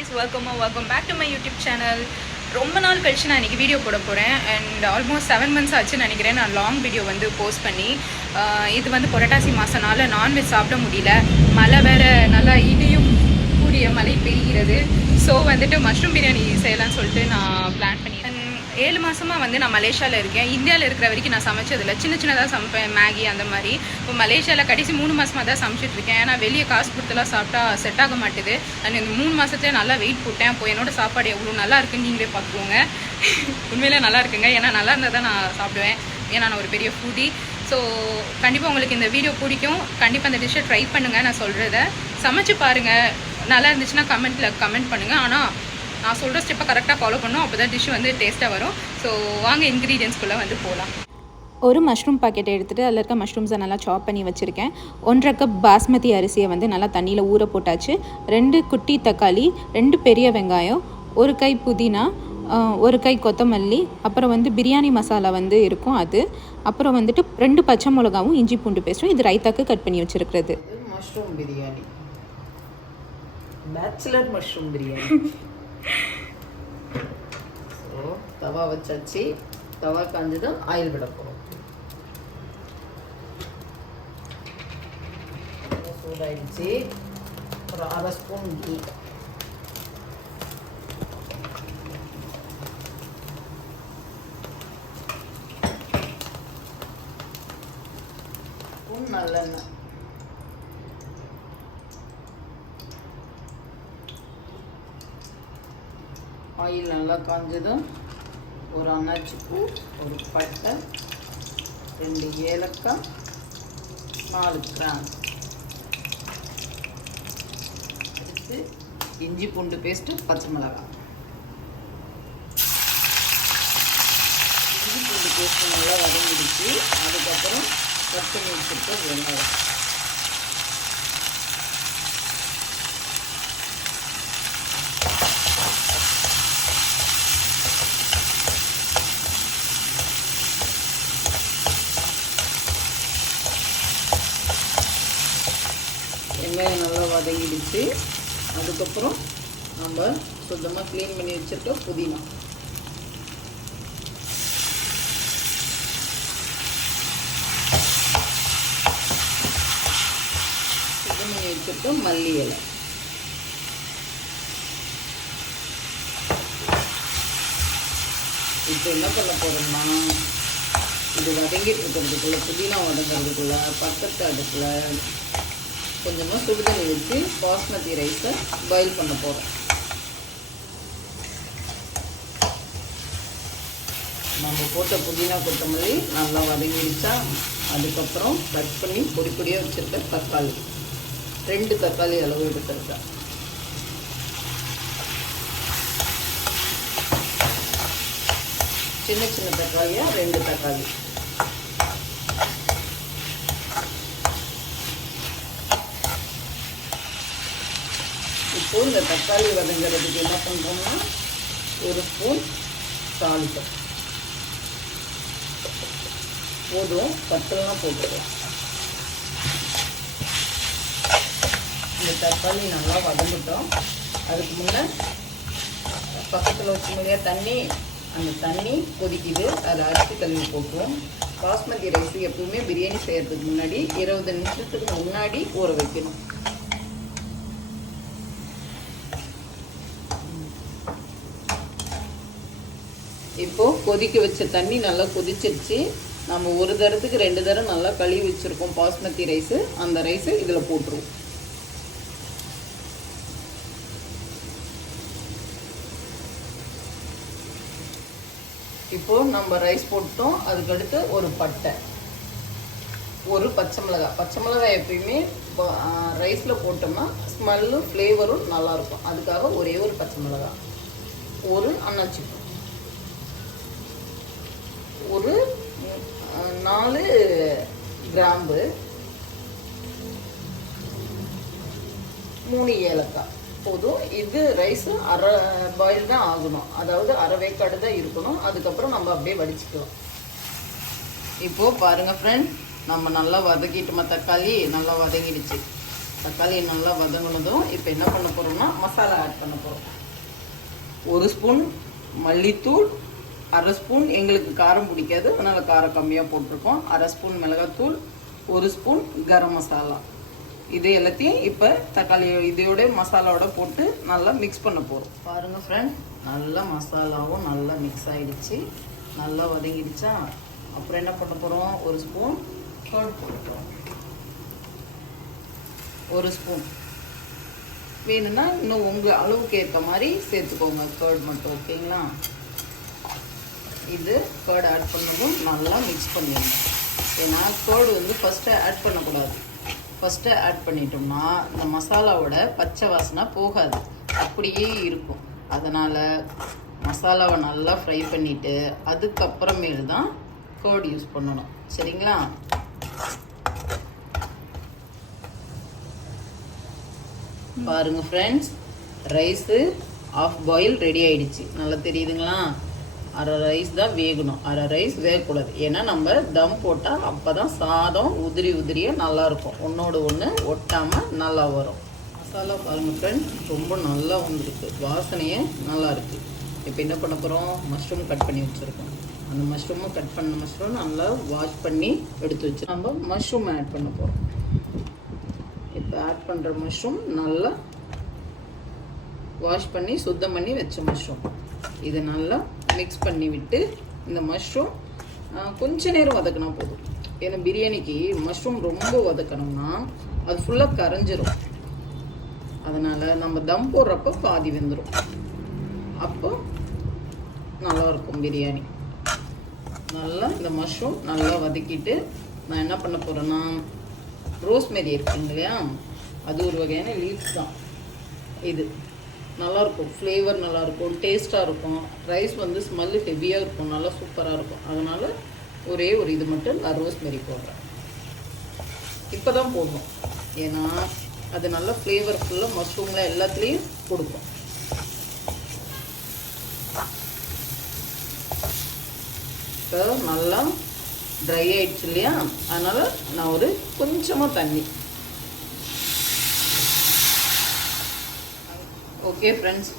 guys, welcome back to my YouTube channel. ரொம்ப நாள் கழிச்சு நான் இன்றைக்கி வீடியோ போட போகிறேன் அண்ட் ஆல்மோஸ்ட் 7 months ஆச்சுன்னு நினைக்கிறேன் நான் லாங் வீடியோ வந்து போஸ்ட் பண்ணி. இது வந்து புரட்டாசி மாதனால நான்வெஜ் சாப்பிட முடியல, மழை வேறு நல்லா இடியும் கூடிய மழை பெய்கிறது. ஸோ வந்துட்டு மஷ்ரூம் பிரியாணி செய்யலாம்னு சொல்லிட்டு நான் பிளான் பண்ணி 7 மாதமாக வந்து நான் மலேசியாவில் இருக்கேன். இந்தியாவில் இருக்கிற வரைக்கும் நான் சமைச்சதில்லை, சின்னதாக சமைப்பேன், மேகி அந்த மாதிரி. இப்போ மலேசியாவில் கடைசி 3 மாதமாக தான் சமைச்சிட்ருக்கேன். ஏன்னா வெளியே காசு கொடுத்துலாம் சாப்பிட்டா செட் ஆக மாட்டேது. அண்ட் இந்த 3 மாதத்துல நல்லா வெயிட் போட்டேன். அப்போ என்னோடய சாப்பாடு எவ்வளோ நல்லா இருக்குன்னு நீங்களே பார்த்துக்கோங்க. உண்மையிலே நல்லா இருக்குங்க, ஏன்னா நல்லா இருந்தால் தான் நான் சாப்பிடுவேன், ஏன்னா நான் ஒரு பெரிய ஃபுடி. ஸோ கண்டிப்பாக உங்களுக்கு இந்த வீடியோ பிடிக்கும். கண்டிப்பாக அந்த டிஷ்ஷை ட்ரை பண்ணுங்கள். நான் சொல்கிறத சமைச்சு பாருங்கள், நல்லா இருந்துச்சுன்னா கமெண்ட் பண்ணுங்கள். ஆனால் நான் சொல்கிற ஸ்டெப்பை கரெக்டாக ஃபாலோ பண்ணணும், அப்போ தான் டிஷ் வந்து டேஸ்ட்டாக வரும். ஸோ வாங்க இன்க்ரீடியன்ஸ்குள்ளே வந்து போகலாம். ஒரு மஷ்ரூம் பாக்கெட்டை எடுத்துகிட்டு அதில் இருக்க மஷ்ரூம்ஸை நல்லா சாப் பண்ணி வச்சுருக்கேன். 1.5 கப் பாஸ்மதி அரிசியை வந்து நல்லா தண்ணியில் ஊற போட்டாச்சு. 2 குட்டி தக்காளி, 2 பெரிய வெங்காயம், 1 கை புதினா, 1 கை கொத்தமல்லி, அப்புறம் வந்து பிரியாணி மசாலா வந்து இருக்கும் அது, அப்புறம் வந்துட்டு 2 பச்சை மிளகாவும் இஞ்சி பூண்டு பேஸ்ட்டும். இது ரைத்தாக்கு கட் பண்ணி வச்சுருக்கிறது. Mushroom biryani, bachelor mushroom biryani. So tawa வச்சாச்சு, தவா காஞ்சதும் ஆயில் விட போகிறோம். சூடாயிடுச்சு. ஒரு 1/2 ஸ்பூன் கீ, ஸ்பூன் நல்லெண்ணெய், ஆயில் நல்லா காஞ்சதும் ஒரு அன்னாச்சி பூ, ஒரு பட்டை, 2 ஏலக்காய், 4 கிராம்பு எடுத்து இஞ்சி பூண்டு பேஸ்ட்டு, பச்சை மிளகாய். இஞ்சி பூண்டு பேஸ்ட்டு நல்லா வதங்கிடுச்சு. அதுக்கப்புறம் கட் பண்ணி வச்சுருக்க வெங்காயம், வெங்காயம் நல்லா வதங்கிடுச்சு. அதுக்கப்புறம் நம்ம சுத்தமாக க்ளீன் பண்ணி வச்சுருக்க புதினா, சுத்தம் பண்ணி வச்சுருக்க மல்லி இலை, இப்போ என்ன பண்ண போகிறோம்னா, இது வதங்கிட்டு இருக்கிறதுக்குள்ள, புதினா வதங்கிறதுக்குள்ள பக்கத்து அடுப்பில் கொஞ்சமாக சுடுதண்ணி வச்சு பாஸ்மதி ரைஸை பாயில் பண்ண போகிறோம். நம்ம போட்ட புதினா கொத்தமல்லி நல்லா வதங்கிடுச்சா, அதுக்கப்புறம் கட் பண்ணி பொடி பொடியாக வச்சுருக்க தக்காளி, 2 தக்காளி அளவு எடுத்துருக்கேன். சின்ன சின்ன தக்காளியாக 2 தக்காளி. இப்போ இந்த தக்காளி வதங்கிறதுக்கு என்ன பண்ணுறோம்னா, 1 ஸ்பூன் சால்ட்டு போதும், பத்தெல்லாம் போட்டுருவோம். இந்த தக்காளி நல்லா வதங்கிட்டோம். அதுக்கு முன்னே பக்கத்தில் வச்சு முடியா தண்ணி, அந்த தண்ணி கொதிக்குது, அதில் அரிசி கழுவி போட்டுருவோம். பாஸ்மதி ரைஸ் எப்பவுமே பிரியாணி செய்கிறதுக்கு முன்னாடி 20 நிமிஷத்துக்கு முன்னாடி ஊற வைக்கணும். இப்போது கொதிக்க வச்ச தண்ணி நல்லா கொதிச்சிருச்சு. நம்ம 1 தரத்துக்கு 2 தரம் நல்லா கழுவி வச்சுருக்கோம் பாஸ்மதி ரைஸு. அந்த ரைஸு இதில் போட்டுருவோம். இப்போது நம்ம ரைஸ் போட்டோம். அதுக்கடுத்து ஒரு பட்டை, ஒரு பச்சை மிளகாய். பச்சை மிளகாய் எப்பயுமே ரைஸில் போட்டோம்னா ஸ்மெல்லும் ஃப்ளேவரும் நல்லாயிருக்கும், அதுக்காக ஒரே ஒரு பச்சை மிளகாய், ஒரு அன்னாச்சி பூ, ஒரு 4 கிராம்பு, 3 ஏலக்காய் போதும். இது ரைஸு அரை பாயில் தான் ஆகணும், அதாவது அரை வேக்காடு தான் இருக்கணும். அதுக்கப்புறம் நம்ம அப்படியே வடிச்சுக்கலாம். இப்போது பாருங்கள் ஃப்ரெண்ட், நம்ம நல்லா வதக்கிட்டோமா, தக்காளி நல்லா வதங்கிடுச்சு. தக்காளி நல்லா வதங்கினதும் இப்போ என்ன பண்ண போகிறோம்னா மசாலா ஆட் பண்ண போகிறோம். 1 ஸ்பூன் மல்லித்தூள், 1/2 ஸ்பூன், எங்களுக்கு காரம் பிடிக்காது அதனால் காரம் கம்மியாக போட்டிருக்கோம், 1/2 ஸ்பூன் மிளகாத்தூள், 1 ஸ்பூன் கரம் மசாலா. இது எல்லாத்தையும் இப்போ தக்காளி இதோட மசாலாவோட போட்டு நல்லா மிக்ஸ் பண்ண போகிறோம். பாருங்கள் ஃப்ரெண்ட், நல்லா மசாலாவும் நல்லா மிக்ஸ் ஆகிடுச்சு, நல்லா வதங்கிடுச்சா. அப்புறம் என்ன பண்ண போகிறோம், 1 ஸ்பூன் கர்ட் போட்டுக்கிறோம். 1 ஸ்பூன் வேணும்னா இன்னும் உங்கள் அளவுக்கு ஏற்ற மாதிரி சேர்த்துக்கோங்க கர்ட் மட்டும். ஓகேங்களா? இது கர்ட் ஆட் பண்ணதும் நல்லா மிக்ஸ் பண்ணிடணும். ஏன்னா கர்டு வந்து ஃபஸ்ட்டு ஆட் பண்ணக்கூடாது. ஃபஸ்ட்டு ஆட் பண்ணிட்டோம்னா இந்த மசாலாவோட பச்சை வாசனை போகாது, அப்படியே இருக்கும். அதனால் மசாலாவை நல்லா ஃப்ரை பண்ணிவிட்டு அதுக்கப்புறமேல் தான் கர்ட் யூஸ் பண்ணணும். சரிங்களா? பாருங்கள் friends, rice half boil ready ஆகிடுச்சு. நல்லா தெரியுதுங்களா? அரை ரைஸ் தான் வேகணும், அரை ரைஸ் வேகக்கூடாது. ஏன்னா நம்ம தம் போட்டால் அப்போ தான் சாதம் உதிரி உதிரியாக நல்லாயிருக்கும், ஒன்றோடு ஒன்று ஒட்டாமல் நல்லா வரும். மசாலா பாருங்கள் ஃப்ரெண்ட்ஸ், ரொம்ப நல்லா வந்துருக்கு, வாசனையே நல்லா இருக்குது. இப்போ என்ன பண்ண போகிறோம், மஷ்ரூம் கட் பண்ணி வச்சுருக்கோம். அந்த மஷ்ரூமும் கட் பண்ண மஷ்ரூம் நல்லா வாஷ் பண்ணி எடுத்து வச்சு நம்ம மஷ்ரூம் ஆட் பண்ண போகிறோம். இப்போ ஆட் பண்ணுற மஷ்ரூம் நல்லா வாஷ் பண்ணி சுத்தம் பண்ணி வச்ச மஷ்ரூம். இதை நல்லா மிக்ஸ் பண்ணி விட்டு இந்த மஷ்ரூம் கொஞ்ச நேரம் வதக்கினா போதும். ஏன்னா பிரியாணிக்கு மஷ்ரூம் ரொம்ப வதக்கணும்னா அது ஃபுல்லாக கரைஞ்சிரும். அதனால் நம்ம தம் போடுறப்போ பாதி வெந்துடும், அப்போ நல்லாயிருக்கும் பிரியாணி. நல்லா இந்த மஷ்ரூம் நல்லா வதக்கிட்டு நான் என்ன பண்ண போகிறேன்னா, ரோஸ்மெரி இருக்குங்க இல்லையா, அது ஒரு வகையான லீவ்ஸ் தான். இது நல்லாயிருக்கும், ஃப்ளேவர் நல்லாயிருக்கும், டேஸ்ட்டாக இருக்கும். ரைஸ் வந்து ஸ்மெல்லு ஹெவியாக இருக்கும், நல்லா சூப்பராக இருக்கும். அதனால் ஒரே ஒரு இது மட்டும் நான் ரோஸ்மெரி போடுறேன். இப்போ தான் போடணும், ஏன்னா அது நல்லா ஃப்ளேவர்ஃபுல்லாக மஷ்ரூமில் எல்லாத்துலேயும் கொடுக்கும். இப்போ நல்லா ட்ரை ஆகிடுச்சு இல்லையா, அதனால் நான் ஒரு கொஞ்சமாக தண்ணி. ஓகே ஃப்ரெண்ட்ஸ்,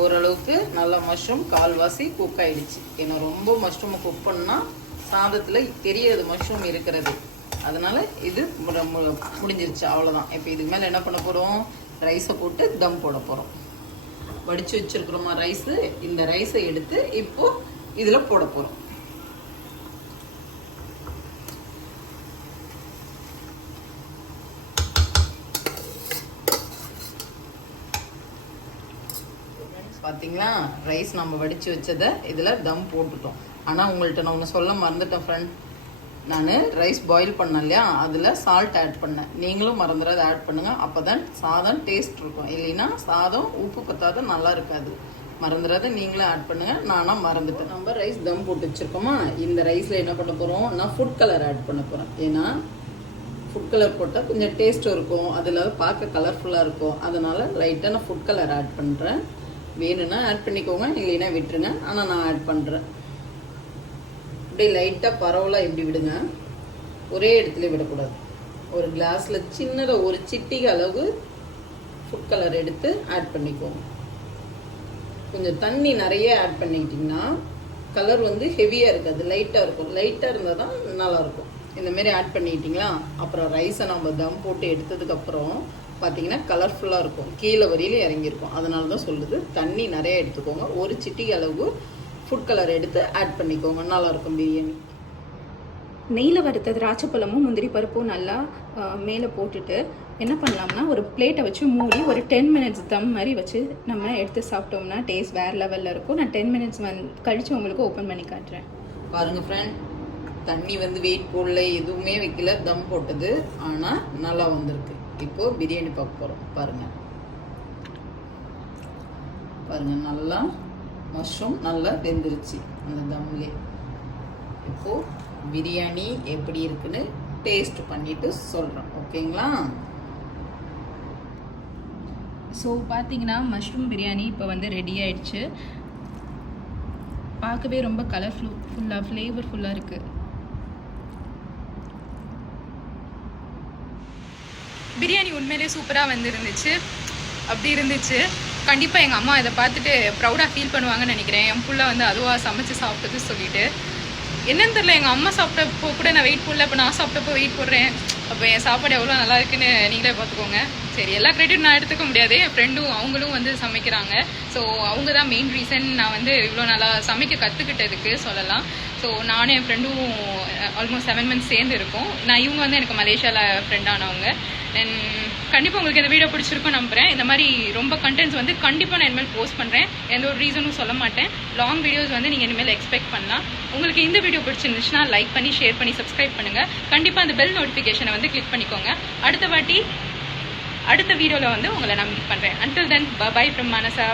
ஓரளவுக்கு நல்லா மஷ்ரூம் கால்வாசி குக் ஆகிடுச்சு. ஏன்னா ரொம்ப மஷ்ரூமை குக் பண்ணால் சாதத்தில் தெரியாது மஷ்ரூம் இருக்கிறது. அதனால் இது முடிஞ்சிருச்சு, அவ்வளோதான். இப்போ இதுக்கு மேலே என்ன பண்ண போகிறோம், ரைஸை போட்டு தம் போட போகிறோம். வடித்து வச்சுருக்குறோமா ரைஸு, இந்த ரைஸை எடுத்து இப்போது இதில் போட போகிறோம். பார்த்தீங்களா, ரைஸ் நம்ம வடித்து வச்சதை இதில் தம் போட்டுட்டோம். ஆனால் உங்கள்கிட்ட நான் ஒன்று சொல்ல மறந்துட்டேன் ஃப்ரெண்ட், நான் ரைஸ் பாயில் பண்ணேன் இல்லையா, அதில் சால்ட் ஆட் பண்ணேன். நீங்களும் மறந்துடாத ஆட் பண்ணுங்கள், அப்போ தான் சாதம் டேஸ்ட் இருக்கும். இல்லைன்னா சாதம் உப்பு பத்தாத நல்லா இருக்காது. மறந்துடாத நீங்களும் ஆட் பண்ணுங்கள், நானும் மறந்துட்டேன். நம்ம ரைஸ் தம் போட்டு வச்சுருக்கோமா, இந்த ரைஸில் என்ன பண்ண போகிறோம், நான் ஃபுட் கலர் ஆட் பண்ண போகிறேன். ஏன்னா ஃபுட் கலர் போட்டால் கொஞ்சம் டேஸ்ட்டும் இருக்கும், அதில் பார்க்க கலர்ஃபுல்லாக இருக்கும். அதனால் லைட்டாக நான் ஃபுட் கலர் ஆட் பண்ணுறேன். வேணும்னா ஆட் பண்ணிக்கோங்க, இல்லைன்னா விட்டுருங்க. ஆனால் நான் ஆட் பண்ணுறேன். அப்படியே லைட்டாக பரவலாக எப்படி விடுங்க, ஒரே இடத்துல விடக்கூடாது. ஒரு கிளாஸில் சின்னதாக ஒரு சிட்டிகை அளவு ஃபுட் கலர் எடுத்து ஆட் பண்ணிக்கோங்க. கொஞ்சம் தண்ணி நிறைய ஆட் பண்ணிக்கிட்டிங்கன்னா கலர் வந்து ஹெவியாக இருக்காது, லைட்டாக இருக்கும். லைட்டாக இருந்தால் தான் நல்லாயிருக்கும். இந்தமாரி ஆட் பண்ணிக்கிட்டிங்களா, அப்புறம் ரைஸை நம்ம தம் போட்டு எடுத்ததுக்கப்புறம் பார்த்தீங்கன்னா கலர்ஃபுல்லாக இருக்கும், கீழே வரையில இறங்கியிருக்கும். அதனால தான் சொல்லுது, தண்ணி நிறைய எடுத்துக்கோங்க. ஒரு சிட்டிகை அளவு ஃபுட் கலர் எடுத்து ஆட் பண்ணிக்கோங்க, நல்லாயிருக்கும் பிரியாணி. நெய்யில் வறுத்த திராட்சை பழமும் முந்திரி பருப்பும் நல்லா மேலே போட்டுட்டு என்ன பண்ணலாம்னா, ஒரு பிளேட்டை வச்சு மூடி ஒரு 10 மினிட்ஸ் தம் மாதிரி வச்சு நம்ம எடுத்து சாப்பிட்டோம்னா டேஸ்ட் வேறு லெவலில் இருக்கும். நான் 10 மினிட்ஸ் கழித்து உங்களுக்கு ஓப்பன் பண்ணி காட்டுறேன். பாருங்கள் ஃப்ரெண்ட், தண்ணி வந்து வெயிட் போடல, எதுவுமே வைக்கல, தம் போட்டது, ஆனால் நல்லா வந்திருக்கு. இப்போது பிரியாணி பார்க்க போகிறோம். பாருங்கள் பாருங்கள், நல்லா மஷ்ரூம் நல்லா வெந்துருச்சு அந்த தம்லே. இப்போது பிரியாணி எப்படி இருக்குன்னு டேஸ்ட் பண்ணிவிட்டு சொல்கிறேன், ஓகேங்களா? ஸோ பார்த்தீங்கன்னா மஷ்ரூம் பிரியாணி இப்போ வந்து ரெடி ஆயிடுச்சு. பார்க்கவே ரொம்ப கலர்ஃபுல்லாக ஃப்ளேவர்ஃபுல்லாக இருக்குது. பிரியாணி உண்மையிலே சூப்பராக வந்து இருந்துச்சு. அப்படி இருந்துச்சு. கண்டிப்பாக எங்கள் அம்மா இதை பார்த்துட்டு ப்ரௌடாக ஃபீல் பண்ணுவாங்கன்னு நினைக்கிறேன். என் புள்ள வந்து அதுவாக சமைச்சு சாப்பிட்டது சொல்லிட்டு. என்னன்னு தெரியல, எங்கள் அம்மா சாப்பிட்டப்போ கூட நான் வெயிட் போடல, இப்போ நான் சாப்பிட்டப்போ வெயிட் போடுறேன். அப்போ என் சாப்பாடு எவ்வளோ நல்லா இருக்குன்னு நீங்களே பார்த்துக்கோங்க. சரி, எல்லா கிரெடிட் நான் எடுத்துக்க முடியாது. என் ஃப்ரெண்டும் அவங்களும் வந்து சமைக்கிறாங்க. ஸோ அவங்க தான் மெயின் ரீசன் நான் வந்து இவ்வளோ நல்லா சமைக்க கற்றுக்கிட்டதுக்கு சொல்லலாம். ஸோ நானும் என் ஃப்ரெண்டும் ஆல்மோஸ்ட் 7 months சேர்ந்து இருக்கோம். இவங்க வந்து எனக்கு மலேசியாவில் ஃப்ரெண்டானவங்க. அண்ட் கண்டிப்பாக உங்களுக்கு இந்த வீடியோ பிடிச்சிருக்கும் நம்புகிறேன். இந்த மாதிரி ரொம்ப கண்டென்ட்ஸ் வந்து கண்டிப்பாக நான் இனிமேல் போஸ்ட் பண்ணுறேன். எந்த ஒரு ரீசனும் சொல்ல மாட்டேன். லாங் வீடியோஸ் வந்து நீங்கள் இனிமேல் எக்ஸ்பெக்ட் பண்ணலாம். உங்களுக்கு இந்த வீடியோ பிடிச்சிருந்துச்சுன்னா லைக் பண்ணி, ஷேர் பண்ணி, சப்ஸ்கிரைப் பண்ணுங்கள். கண்டிப்பாக அந்த பெல் நோட்டிஃபிகேஷனை வந்து கிளிக் பண்ணிக்கோங்க. அடுத்த வீடியோவில் வந்து உங்களை நான் மீட் பண்ணுறேன். Until then, bye from Manasa.